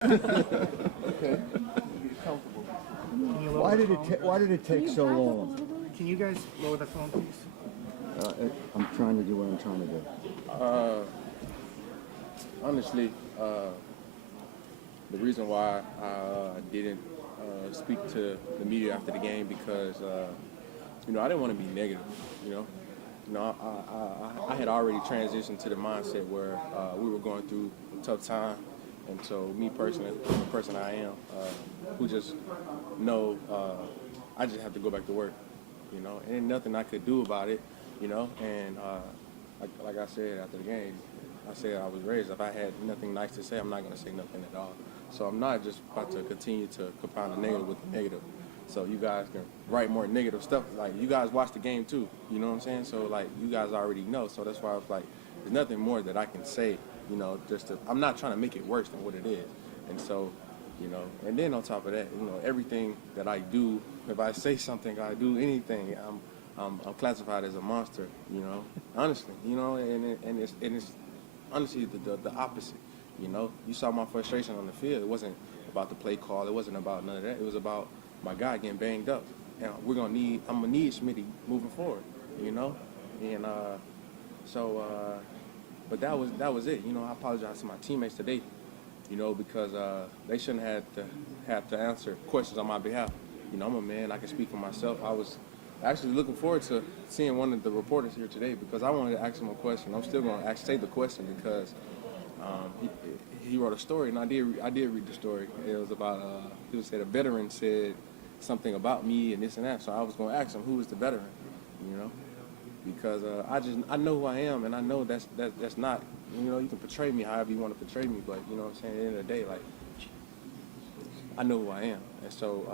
Okay. Comfortable. Why did it take so long? Can you guys lower the phone, please? I'm trying to do what I'm trying to do. Honestly, the reason why I didn't speak to the media after the game because I didn't want to be negative. I had already transitioned to the mindset where we were going through a tough time, and so me personally, the person I am, who just know I just have to go back to work, and ain't nothing I could do about it, and like I said after the game, I said I was raised. If I had nothing nice to say, I'm not going to say nothing at all. So I'm not just about to continue to compound the negative with the negative. So you guys can write more negative stuff. Like, you guys watch the game too, you know what I'm saying? So, like, you guys already know. So that's why I was like, there's nothing more that I can say, I'm not trying to make it worse than what it is. And so, and then on top of that, everything that I do, if I say something, I do anything, I'm classified as a monster, honestly, and it's honestly the opposite. You saw my frustration on the field. It wasn't about the play call. It wasn't about none of that. It was about my guy getting banged up, and I'm gonna need Smitty moving forward, and but that was it. I apologize to my teammates today, because they shouldn't have to answer questions on my behalf. I'm a man. I can speak for myself. I was actually looking forward to seeing one of the reporters here today because I wanted to ask him a question. I'm still gonna say the question because he wrote a story, and I did read the story. It was about he said a veteran said something about me and this and that. So I was going to ask him, who is the veteran? Because I know who I am, and I know that's not, you can portray me however you want to portray me, but what I'm saying, at the end of the day, like, I know who I am, and so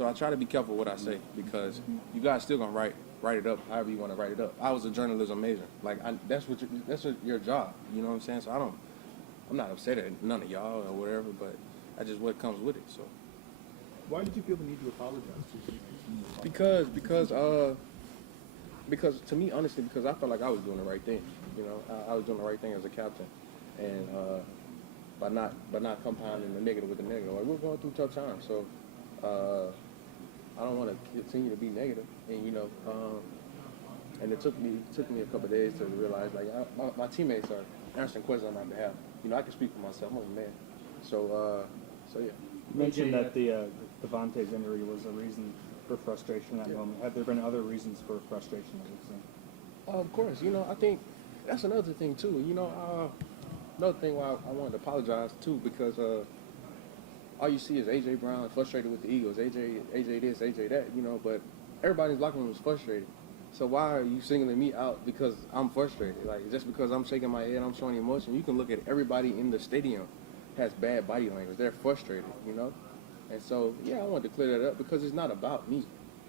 I try to be careful what I say because you guys still gonna write it up however you want to write it up. I was a journalism major, like that's what your job, you know what I'm saying? So I'm not upset at none of y'all or whatever, but I just what comes with it. So. Why did you feel the need to apologize to Because to me, honestly, because I felt like I was doing the right thing. I was doing the right thing as a captain, and by not compounding the negative with the negative. Like, we're going through tough times, so I don't want to continue to be negative. And and it took me a couple of days to realize, like, my teammates are answering questions on my behalf. I can speak for myself. I'm a man. So yeah. You mentioned that the Devontae's injury was a reason for frustration at that moment. Have there been other reasons for frustration that we've seen? Of course. I think that's another thing too. Another thing why I wanted to apologize too, because all you see is A.J. Brown frustrated with the Eagles. AJ this, AJ that. But everybody's locker room is frustrated. So why are you singling me out because I'm frustrated? Like, just because I'm shaking my head, I'm showing emotion. You can look at everybody in the stadium has bad body language. They're frustrated, And so, yeah, I wanted to clear that up because it's not about me.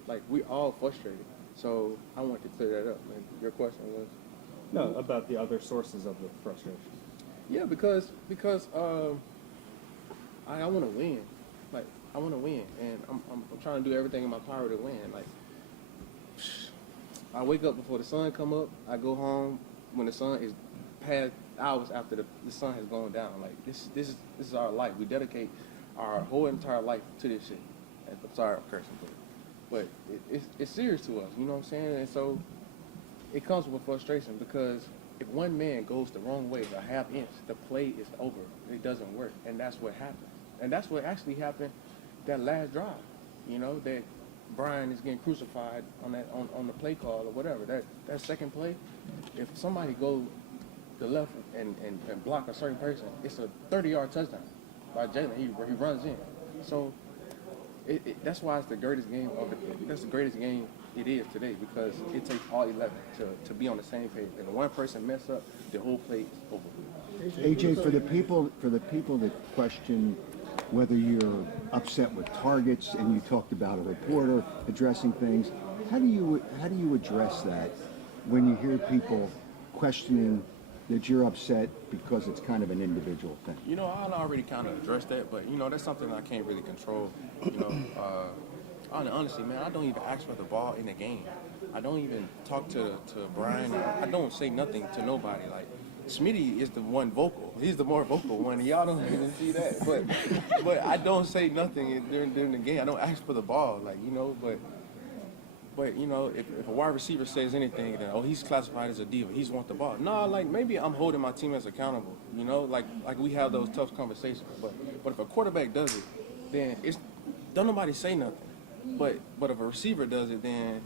Like, we're all frustrated. So I wanted to clear that up. And your question was? No, about the other sources of the frustration. Yeah, because I want to win. Like, I want to win, and I'm trying to do everything in my power to win. Like, I wake up before the sun come up. I go home when the sun is past hours after the sun has gone down. Like, this is our life. We dedicate our whole entire life to this shit. And I'm sorry I'm cursing, but it's serious to us. You know what I'm saying? And so it comes with frustration because if one man goes the wrong way, a half inch, the play is over. It doesn't work, and that's what happens. And that's what actually happened that last drive. That Brian is getting crucified on the play call or whatever. That second play, if somebody goes the left and block a certain person, it's a 30-yard touchdown by Jalen. He runs in. So that's why it's the greatest game that's the greatest game it is today, because it takes all 11 to be on the same page. And one person mess up, the whole play is over. AJ, for the people that question whether you're upset with targets, and you talked about a reporter addressing things, how do you address that when you hear people questioning that you're upset because it's kind of an individual thing? I already kind of addressed that, but that's something I can't really control. Honestly, man, I don't even ask for the ball in the game. I don't even talk to Brian. I don't say nothing to nobody. Like, Smitty is the one vocal. He's the more vocal one. Y'all don't even see that. But I don't say nothing during the game. I don't ask for the ball, like, you know. But you know, if a wide receiver says anything, then he's classified as a diva. He's want the ball. No, like maybe I'm holding my teammates accountable. You know, like we have those tough conversations. But if a quarterback does it, then don't nobody say nothing. But if a receiver does it, then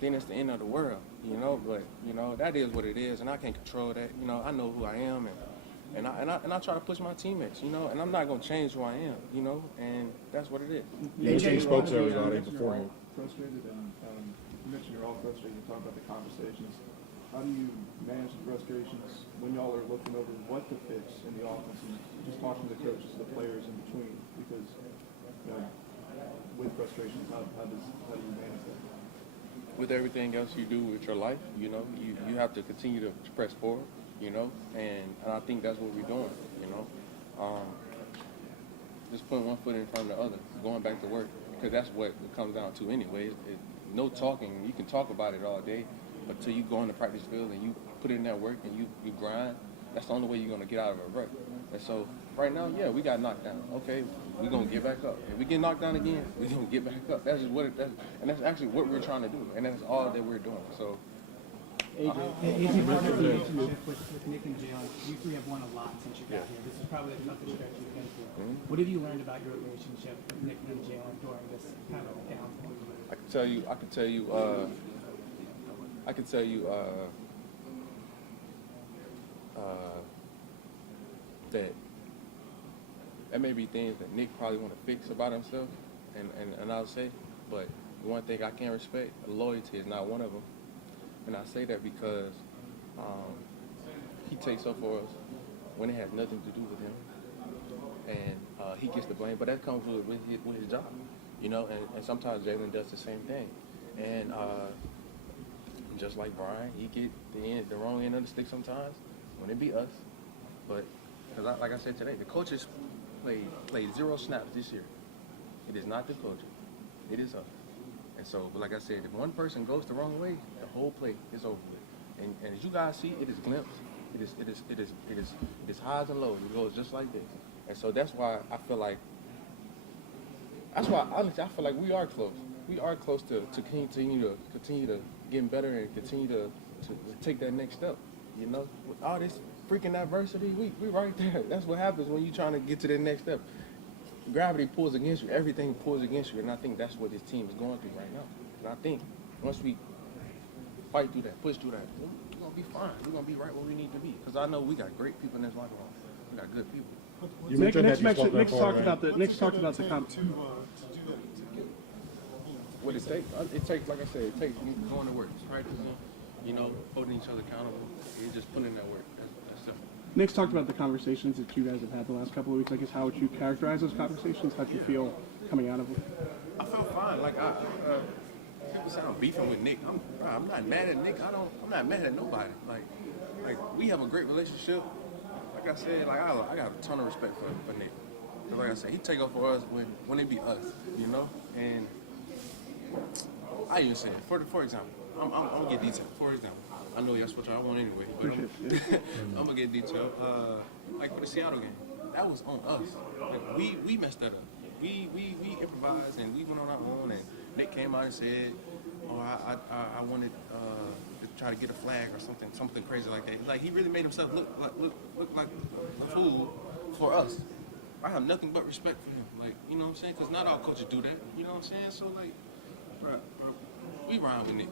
it's the end of the world. You know. But you know, that is what it is, and I can't control that. You know, I know who I am, and I try to push my teammates. You know, and I'm not gonna change who I am. You know, and that's what it is. AJ spoke to everybody before. Frustrated, and you mentioned you're all frustrated. You talk about the conversations. How do you manage the frustrations when y'all are looking over what to fix in the offense and just talking to the coaches, the players in between? Because you know, with frustrations, how do you manage that? With everything else you do with your life, you know, you have to continue to press forward, you know, and I think that's what we're doing, you know. Just putting one foot in front of the other, going back to work, because that's what it comes down to anyway. No talking. You can talk about it all day, but till you go on the practice field and you put in that work and you grind, that's the only way you're going to get out of a rut. And so right now, yeah, we got knocked down. Okay, we're going to get back up. If we get knocked down again, we're going to get back up. That's just what and that's actually what we're trying to do, and that's all that we're doing. So. AJ, part of the relationship with Nick and Jalen, you three have won a lot since you got here. This is probably the toughest stretch you've been through. What have you learned about your relationship with Nick and Jalen during this kind of down point? I can tell you that there may be things that Nick probably want to fix about himself, and I'll say, but one thing I can't respect, loyalty is not one of them. And I say that because he takes up for us when it has nothing to do with him, and he gets the blame. But that comes with his job, you know. And sometimes Jalen does the same thing, and just like Brian, he get the wrong end of the stick sometimes when it be us. But because like I said today, the coaches played 0 snaps this year. It is not the coaches, it is us. And so, like I said, if one person goes the wrong way, the whole play is over with. And as you guys see, it is glimpse. It is highs and lows. It goes just like this. And so that's why I feel like honestly I feel like we are close. We are close to continue to getting better and continue to take that next step. You know, with all this freaking adversity, we right there. That's what happens when you're trying to get to the next step. Gravity pulls against you. Everything pulls against you, and I think that's what this team is going through right now. And I think once we fight through that, push through that, we're gonna be fine. We're gonna be right where we need to be. Because I know we got great people in this locker room. We got good people. You mentioned that Nick's talked about the What it takes, like I said, it takes going to work, practicing, you know, holding each other accountable. It's just putting in that work. That's simple. Nick's talked about the conversations that you guys have had the last couple of weeks. I guess how would you characterize those conversations? How do you feel coming out of them? I felt fine. Like people say I'm beefing with Nick. I'm not mad at Nick. I'm not mad at nobody. Like we have a great relationship. Like I said, like I got a ton of respect for Nick. But like I said, he take up for us when it be us, you know. And I even say, for example, I'm gonna get detailed. For example, I know that's what y'all want anyway, but I'm gonna get detailed. Like for the Seattle game, that was on us. Like we messed that up. We improvised and we went on our own. And Nick came out and said, "Oh, I wanted to try to get a flag or something crazy like that." Like he really made himself look like a fool for us. I have nothing but respect for him. Like, you know what I'm saying? Because not all coaches do that. You know what I'm saying? So like, bro, we ride with Nick.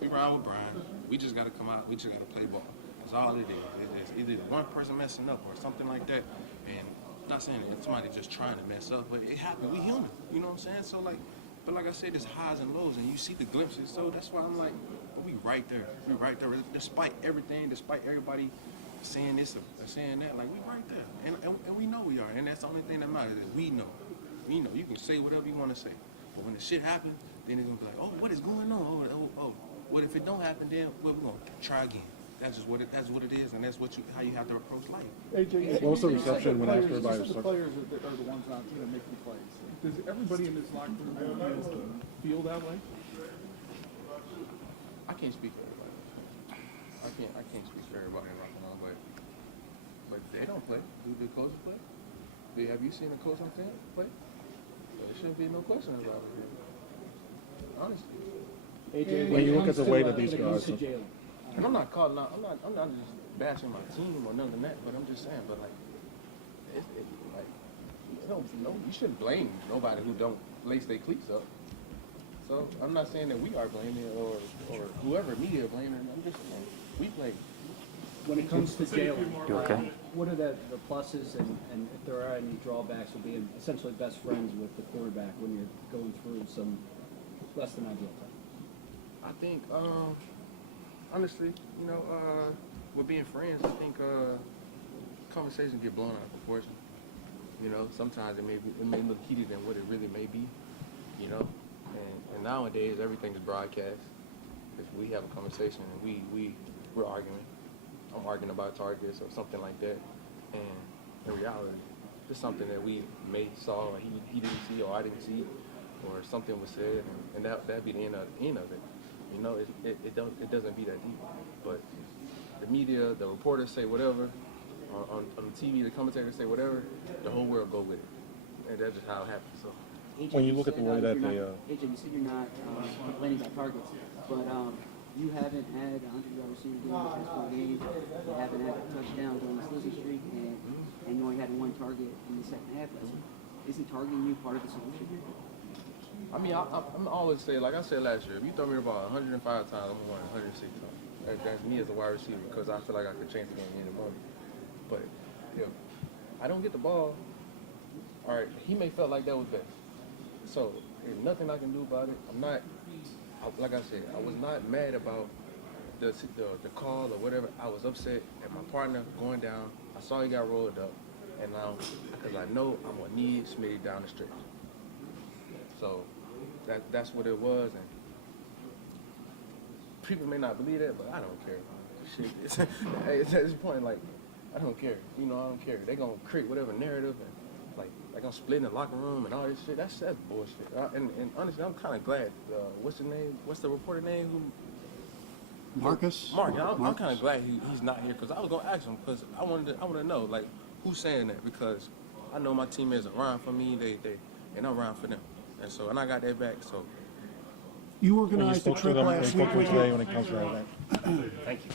We ride with Brian. We just got to come out. We just got to play ball. That's all it is. It's either one person messing up or something like that. And I'm not saying that somebody just trying to mess up, but it happened. We human. You know what I'm saying? So like, but like I said, it's highs and lows, and you see the glimpses. So that's why I'm like, but we right there. We right there. Despite everything, despite everybody saying this or saying that, like we right there. And we know we are. And that's the only thing that matters is we know. We know. You can say whatever you want to say. But when the shit happens, then it's going to be like, oh, what is going on? Oh. What if it don't happen, then we're going to try again. That's just what it is, and that's how you have to approach life. AJ, what was the reception when after everybody was the players that are the ones on the team that make the plays? Does everybody in this locker room feel that way? I can't speak for everybody. I can't speak for everybody right now, but but they don't play. Do the coaches play? Have you seen a coach on film play? There shouldn't be no question about it. Honestly. AJ, When you look at the weight of these when it comes guys, to Jalen, And I'm not calling out. I'm not just bashing my team or nothing than that. But I'm just saying. But like, like, you shouldn't blame nobody who don't lace their cleats up. So I'm not saying that we are blaming or whoever media blaming. I'm just saying we play. when it comes to Jalen, You okay? what are the pluses and if there are any drawbacks of being essentially best friends with the quarterback when you're going through some less than ideal time? I think, honestly, with being friends, I think conversations get blown out of proportion. Sometimes it may look heated than what it really may be. And nowadays everything is broadcast. If we have a conversation and we're arguing, I'm arguing about targets or something like that, and in reality, it's something that we may saw or he didn't see or I didn't see, or something was said, and that'd be the end of it. It doesn't be that deep. But the media, the reporters say whatever, on the TV, the commentators say whatever, the whole world go with it, and that's just how it happens. So. When you look at the way that they, AJ, you said you're not complaining about targets, but you haven't had a 100-yard receiver during the past 4 games. You haven't had a touchdown during this losing streak, and you only had one target in the second half. Isn't targeting you part of the solution? I mean, I'm always say, like I said last year, if you throw me the ball 105 times, I'm going to win 106 times. That's me as a wide receiver because I feel like I could change the game in the moment. But if I don't get the ball, all right, he may felt like that was best. So there's nothing I can do about it. Like I said, I was not mad about the call or whatever. I was upset at my partner going down. I saw he got rolled up, and now because I know I'm gonna need Smitty down the stretch. So that's what it was, and people may not believe that, but I don't care. Shit, it's at this point, like I don't care. I don't care. They gonna create whatever narrative and. Like I'm splitting the locker room and all this shit. That's bullshit. And honestly, I'm kind of glad. What's the name? What's the reporter name? Marcus? Mark. I'm kind of glad he's not here because I was gonna ask him because I want to know like who's saying that because I know my teammates are around for me. And I'm around for them. And I got their back. So You when you organized a spoke to trip them, they last spoke week to with today you. when it comes to that. thank you.